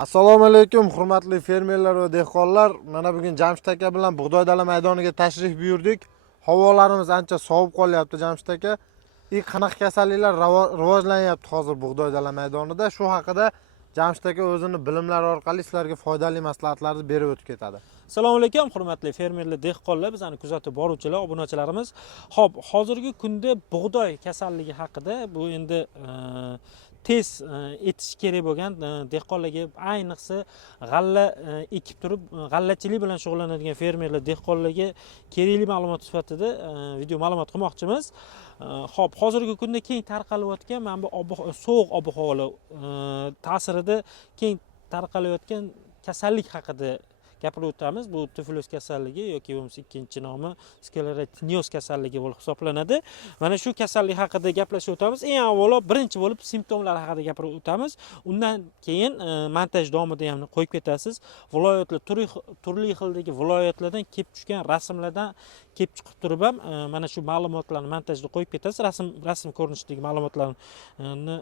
Assalomu alaykum, hurmatli fermerlar va dehqonlar. Mana bugun Jamshid aka bilan bug'doy dala maydoniga tashrif buyurdik. Havolarimiz ancha sovib qolyapti Jamshid aka. Qanaqa kasalliklar rivojlanyapti hozir bug'doy dala maydonida? Shu haqida Jamshid aka o'zini bilimlari orqali sizlarga foydali maslahatlarni berib o'tib ketadi. Assalomu alaykum, hurmatli fermerlar, dehqonlar, bizani kuzatib boruvchilar, obunachilarimiz. Xo'p, hozirgi kunda bug'doy kasalligi haqida bu endi tez etish kerak bo'lgan dehqonlarga, ayniqsa g'alla ekib turib g'allachilik bilan shug'ullanadigan fermerlar, dehqonlarga kerakli ma'lumot sifatida video ma'lumot qilmoqchimiz. Xo'p, hozirgi kunda keng tarqalayotgan mana bu sovuq ob-havolar ta'sirida keng tarqalayotgan kasallik haqida gapirib o'tamiz. Bu tuberkuloz kasalligi yoki bo'lmasa ikkinchi nomi sklerotiniyoz kasalligi bo'lib hisoblanadi. Mana shu kasallik haqida gaplashib o'tamiz. Eng avvalo birinchi bo'lib simptomlar haqida gapirib o'tamiz. Undan keyin montaj davomida ham qo'yib ketasiz. Viloyatlar turli xildagi viloyatlardan kelib tushgan rasmlardan kelib chiqib turib ham mana shu ma'lumotlarni montajda qo'yib ketasiz. Rasm ko'rinishidagi ma'lumotlarni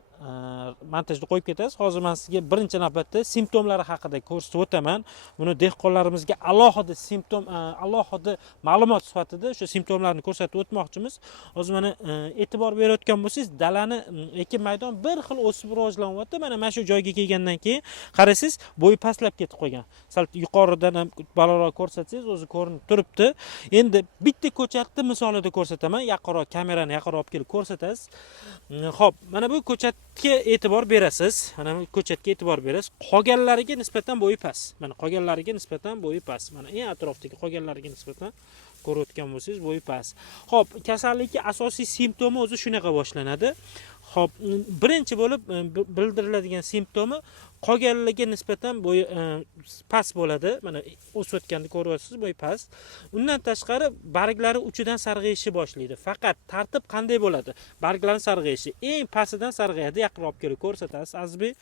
montajda qo'yib ketasiz. Hozir men sizga birinchi navbatda simptomlari haqida ko'rsatib o'taman. Buni dehqonlarimizga alohida alohida ma'lumot sifatida o'sha simptomlarni ko'rsatib o'tmoqchimiz. Hozir mana e'tibor berayotgan bo'lsangiz, dalani ekin maydon bir xil o'sib rivojlanyapti. Mana shu joyga kelgandan keyin qarasangiz, bo'yi pastlab ketib qolgan. Sal yuqoridan ham balandroq ko'rsatsangiz, o'zi ko'rinib turibdi. Endi bitta ko'chatni misolida ko'rsataman. Yaqinroq kamerani yaqinroq olib kelib ko'rsatasiz. Xo'p, mana bu ko'chatga e'tibor berasiz. Mana bu ko'chatga e'tibor berasiz. Qolganlariga nisbatan bo'yi past. Mana qolganlariga nisbatan bo'yi past. Mana eng atrofdagi qolganlariga nisbatan ko'rayotgan bo'lsangiz bo'yi past. Xo'p, kasallikning asosiy simptomi o'zi shunaqa boshlanadi. Xo'p, birinchi bo'lib bildiriladigan simptomi qolganlarga nisbatan bo'yi past bo'ladi. Mana o'sayotganini ko'ryapsiz, bo'yi past. Undan tashqari barglari uchidan sarg'ayishni boshlaydi. Faqat tartib qanday bo'ladi? Barglarning sarg'ayishi eng pastidan sarg'ayadi. Yaqinroq kelib ko'rsatasiz, Azizbek.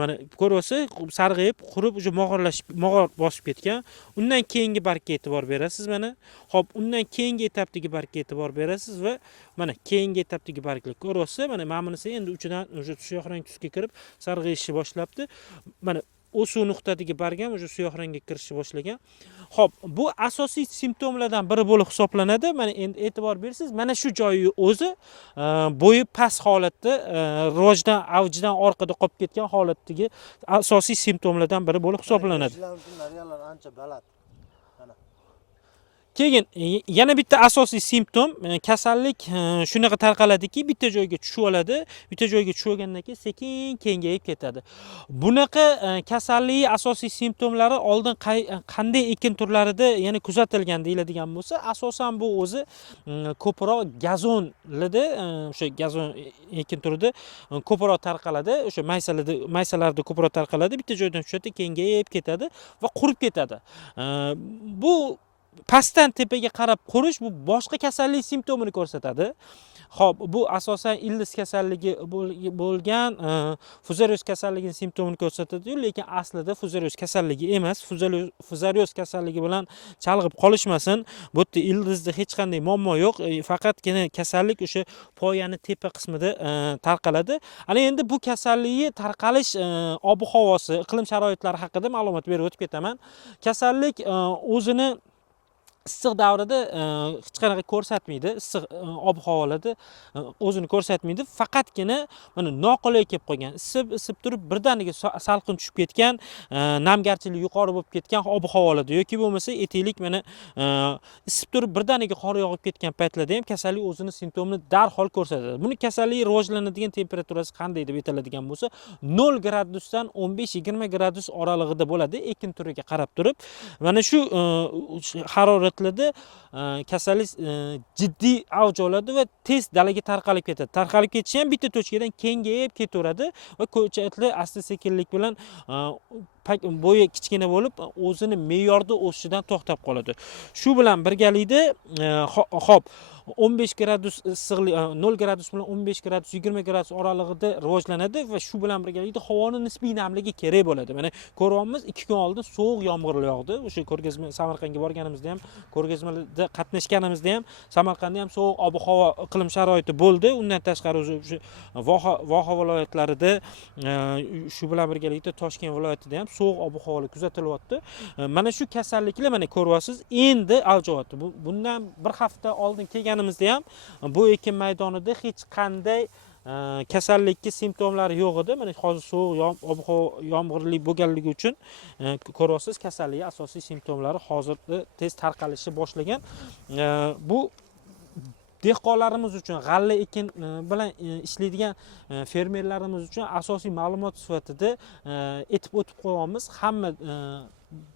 Mana ko'ryapsiz, sarg'ayib, qurib, uje mog'or bosib ketgan. Undan keyingi bargga e'tibor berasiz mana. Xo'p, undan keyingi etapdagi bargga e'tibor berasiz va mana keyingi etapdagi barglar ko'ryapsiz. Mana ma'munisi endi uchidan o'sha siyoh rang tusga kirib sarg'ayishni boshlabdi. Mana o'suv nuqtadagi barg ham o'sha siyoh rangga kirishni boshlagan. Xo'p, bu asosiy simptomlardan biri bo'lib hisoblanadi. Mana endi e'tibor bersangiz, mana shu joyi o'zi bo'yi past holatda, rivojdan, avjidan orqada qolib ketgan holatdagi asosiy simptomlardan biri bo'lib hisoblanadi. Ancha baland. Keyin yana bitta asosiy simptom, kasallik shunaqa tarqaladiki, bitta joyga tushib oladi. Bitta joyga tushib olgandan keyin sekin kengayib ketadi. Bunaqa kasallik asosiy simptomlari oldin qanday ekin turlarida yana kuzatilgan deyiladigan bo'lsa, asosan bu o'zi ko'proq gazonlarda, o'sha gazon ekin turida ko'proq tarqaladi. O'sha maysalarda ko'proq tarqaladi. Bitta joydan tushadi, kengayib ketadi va qurib ketadi. Bu pastdan tepaga qarab qurish bu boshqa kasallik simptomini ko'rsatadi. Xo'p, bu asosan ildiz kasalligi bo'lgan fuzarioz kasalligining simptomini ko'rsatadi, lekin aslida fuzarioz kasalligi emas. Fuzarioz kasalligi bilan chalg'ib qolishmasin. Bu yerda ildizda hech qanday muammo yo'q. Faqatgina kasallik o'sha poyani tepa qismida tarqaladi. Ana endi bu kasallikning tarqalish ob-havosi, iqlim sharoitlari haqida ma'lumot berib o'tib ketaman. Kasallik o'zini issiq davrida hech qanaqa ko'rsatmaydi. Issiq ob-havolarda o'zini ko'rsatmaydi. Faqatgina mana noqulay kelib qolgan, isib turib birdaniga salqin tushib ketgan, namgarchilik yuqori bo'lib ketgan ob-havolarda yoki bo'lmasa etiklik mana isib turib birdaniga qor yog'ib ketgan paytlarda ham kasallik o'zini simptomini darhol ko'rsatadi. Buni kasallik rivojlanadigan temperaturasi qanday deb aytiladigan bo'lsa, 0 gradusdan 15-20 gradus oralig'ida bo'ladi, ekin turiga qarab turib. Mana shu harorat kasallik jiddiy avj oladi va tez dalaga tarqalib ketadi. Tarqalib ketishi ham bitta tochkadan kengayib ketaveradi va ko'chatlar asta-sekinlik bilan bo'yi kichkina bo'lib, o'zini me'yorda o'sishidan to'xtab qoladi. Shu bilan birgalikda, xo'p, 15 gradus issiqlik 0 gradus bilan 15 gradus 20 gradus oralig'ida rivojlanadi va shu bilan birgalikda havoning nisbiy namligi kerak bo'ladi. Mana ko'ryapmiz, 2 kun oldin sovuq yomg'irlar yog'di. O'sha ko'rgazma Samarqandga borganimizda ham, ko'rgazmada qatnashganimizda ham Samarqandda ham sovuq ob-havo iqlim sharoiti bo'ldi. Undan tashqari o'sha Voha viloyatlarida shu bilan birgalikda Toshkent viloyatida ham sovuq ob-havolar kuzatilyapti. Mana shu kasalliklar mana ko'ryapsiz, endi avj olyapti. Bundan bir hafta oldin kelganimizda ham bu ekin maydonida hech qanday kasallikka simptomlari yo'q edi. Mana hozir sovuq ob-havo yomg'irli bo'lganligi uchun ko'ryapsiz, kasallik asosiy simptomlari hozir tez tarqalishni boshlagan. Bu dehqonlarimiz uchun, g'alla ekin bilan ishlaydigan fermerlarimiz uchun asosiy ma'lumot sifatida aytib o'tib qo'yamiz. Hamma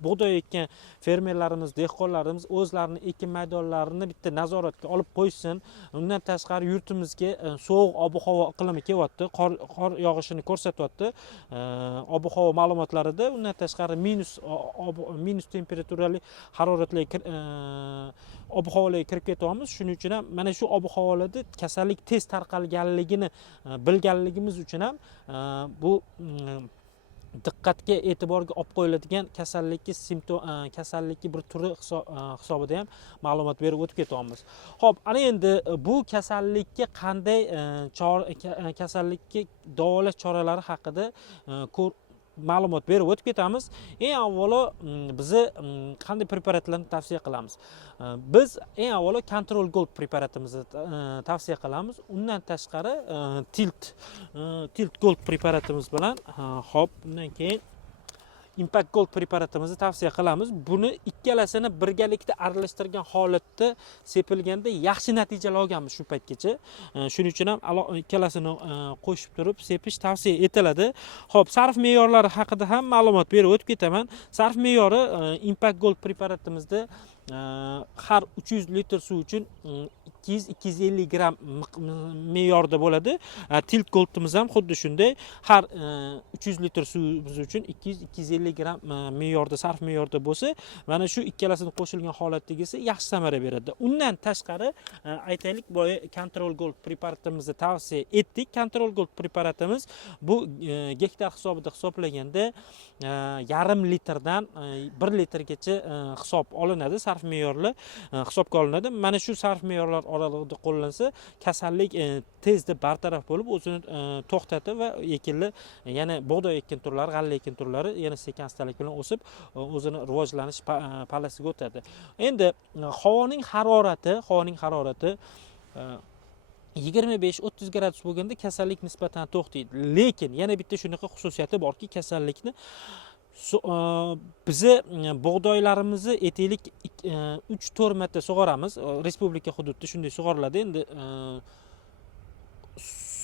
bug'doy ekkan fermerlarimiz, dehqonlarimiz o'zlarini ekin maydonlarini bitta nazoratga olib qo'ysin. Undan tashqari yurtimizga sovuq ob-havo iqlimi kelyapti, qor yog'ishini ko'rsatyapti. Ob-havo ma'lumotlarida undan tashqari minus temperaturali haroratli ob-havolarga kirib ketyapmiz. Shuning uchun ham mana shu ob-havolarda kasallik tez tarqalganligini bilganligimiz uchun ham bu diqqatga, e'tiborga olib qo'yiladigan kasallikki bir turi hisobida ham ma'lumot berib o'tib ketyapmiz. Xo'p, ana endi bu kasallikka qanday kasallikka davolash choralari haqida ma'lumot berib o'tib ketamiz. Eng avvalo biz qanday preparatlarni tavsiya qilamiz? Biz eng avvalo Control Gold preparatimizni tavsiya qilamiz. Undan tashqari Tilt Gold preparatimiz bilan, hop, undan keyin Impact Gold preparatimizni tavsiya qilamiz. Buni ikkalasini birgalikda aralashtirgan holatda sepilganda yaxshi natijalar olganmiz shu paytgacha. Shuning uchun ham ikkalasini qo'shib turib sepish tavsiya etiladi. Xo'p, sarf me'yorlari haqida ham ma'lumot berib o'tib ketaman. Sarf me'yori Impact Gold preparatimizda har 300 litr suv uchun 200-250 gram me'yorda bo'ladi. Tilt Goldimiz ham xuddi shunday. Har 300 litr suvimiz uchun 200-250 gram me'yorda, sarf me'yorda bo'lsa, mana shu ikkalasini qo'shilgan holatdagi esa yaxshi samara beradi. Undan tashqari aytaylik, boya Control Gold preparatimizni tavsiya etdik. Control Gold preparatimiz bu gektar hisobida hisoblaganda yarim litrdan 1 litrgacha hisob olinadi, sarf me'yorlar hisobga olinadi. Mana shu sarf me'yorlar oralig'ida qo'llansa, kasallik tezda bartaraf bo'lib, o'zini to'xtatadi va ekinlar, yana bug'doy ekin turlari, g'alla ekin turlari yana sekin-astalik bilan o'sib, o'zini rivojlanish pallasiga o'tadi. Endi havoning harorati 25-30 gradus bo'lganda kasallik nisbatan to'xtaydi. Lekin yana bitta shunaqa xususiyati borki, kasallikni bizi bug'doylarimizni aytaylik 3-4 marta sug'oramiz. Respublika hududida shunday sug'oriladi. Endi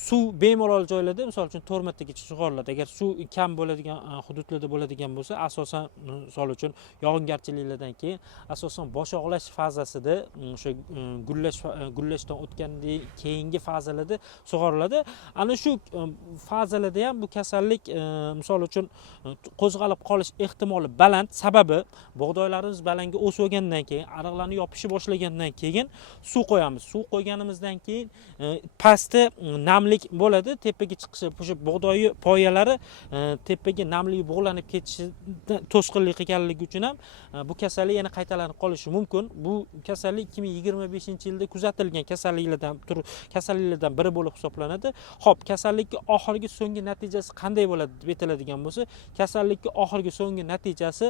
suv bemalol joylarda, misol uchun 4 martagacha sug'oriladi. Agar suv kam bo'ladigan hududlarda bo'ladigan bo'lsa, asosan misol uchun yog'ingarchiliklardan keyin asosan boshoqlash fazasida, o'sha gullashdan o'tgandan keyingi fazalarda sug'oriladi. Ana shu fazalarda ham bu kasallik misol uchun qo'zg'alib qolish ehtimoli baland. Sababi bug'doylarimiz balanga o'sib olgandan keyin, ariqlarni yopishi boshlagandan keyin suv qo'yamiz. Suv qo'yganimizdan keyin pastda namlik bo'ladi, tepaga chiqishi, o'sha bug'doy poyalari tepaga namlik bug'lanib ketishidan to'sqinlik qilganligi uchun ham bu kasallik yana qaytalanib qolishi mumkin. Bu kasallik 2025-yilda kuzatilgan kasalliklardan biri bo'lib hisoblanadi. Xo'p, kasallikning oxirgi so'nggi natijasi qanday bo'ladi deb aytiladigan bo'lsa, kasallikning oxirgi so'nggi natijasi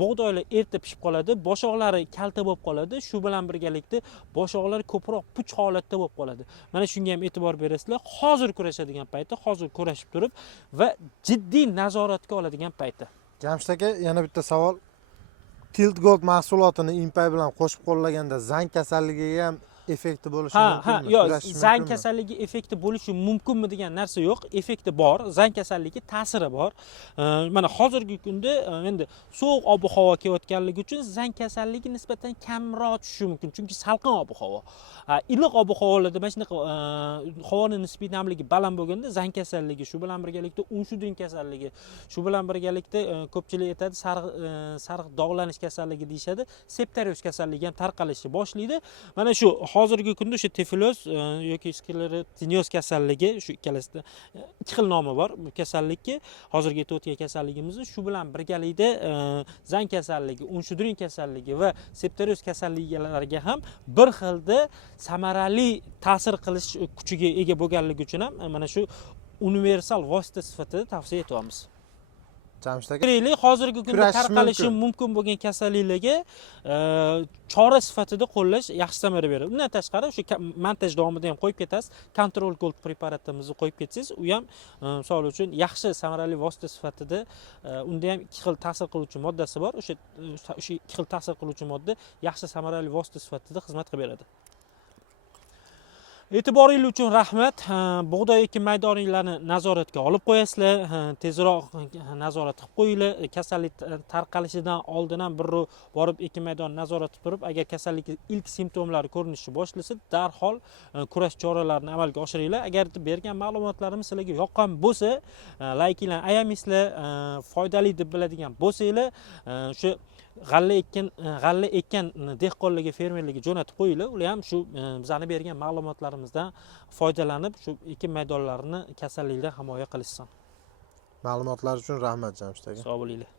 bug'doylar erta pishib qoladi, boshoqlari kalta bo'lib qoladi. Shu bilan birgalikda boshoqlar ko'proq puch holatda bo'lib qoladi. Mana shunga ham e'tibor berasizlar. Hozir kurashadigan payti, hozir kurashib turib va jiddiy nazoratga oladigan payti. Jamshid aka, yana bitta savol. Tilt Gold mahsulotini Impay bilan qo'shib qo'llaganda zang kasalligiga ham effekti bo'lishi mumkinmi? Yo'q, zang kasalligi effekti bo'lishi mumkinmi degan narsa yo'q. Effekti bor, zang kasalligi ta'siri bor. Mana hozirgi kunda endi sovuq ob-havo kelayotganligi uchun zang kasalligi nisbatan kamroq tushishi mumkin, chunki salqin ob-havo. Iliq ob-havolarda mana shunaqa havoning nisbiy namligi baland bo'lganda zang kasalligi, shu bilan birgalikda unshudin kasalligi, shu bilan birgalikda ko'pchilik aytadi sariq dog'lanish kasalligi deyshadi, septarios kasalligi ham tarqalishni boshlaydi. Mana shu hozirgi kunda o'sha tifoz yoki sklerotineoz kasalligi, shu ikkalasida ikki xil nomi bor bu kasallikki. Hozirgi aytib o'tgan kasalligimiz shu bilan birgalikda zang kasalligi, unshudrin kasalligi va septoreoz kasalliklariga ham bir xilda samarali ta'sir qilish kuchiga ega bo'lganligi uchun ham mana shu universal vosita sifatida tavsiya etyapmiz. Jamshid aka, Kerakli hozirgi kunda kurashish tarqalishi mumkin. mumkin bo'lgan kasalliklarga chora sifatida qo'llash yaxshi samara beradi. Undan tashqari o'sha montaj davomida ham qo'yib ketasiz. Control Gold preparatimizni qo'yib ketsangiz, u ham misol uchun yaxshi samarali vosita sifatida unda ham ikki xil ta'sir qiluvchi moddasi bor. O'sha ikki xil ta'sir qiluvchi modda yaxshi samarali vosita sifatida xizmat qilib beradi. E'tiboringiz uchun rahmat. Bug'doy ekin maydoninglarni nazoratga olib qo'yasizlar. Tezroq nazorat qilib qo'yinglar. Kasallik tarqalishidan oldin ham bir borib ekin maydonni nazorat qilib turib, agar kasallik ilk simptomlari ko'rinishni boshlasa, darhol kurash choralarini amalga oshiringlar. Agar bergan ma'lumotlarimiz sizlarga yoqqan bo'lsa, laykinglarni ayamaysizlar, foydali deb biladigan bo'lsanglar, shu g'alla ekkan dehqonlarga, fermerlarga jo'natib qo'yinglar. Ular ham shu bizani bergan ma'lumotlarimizdan foydalanib, shu ekin maydonlarini kasallikdan himoya qilishsin. Ma'lumotlar uchun rahmat Jamshid aka. Sog' bo'linglar.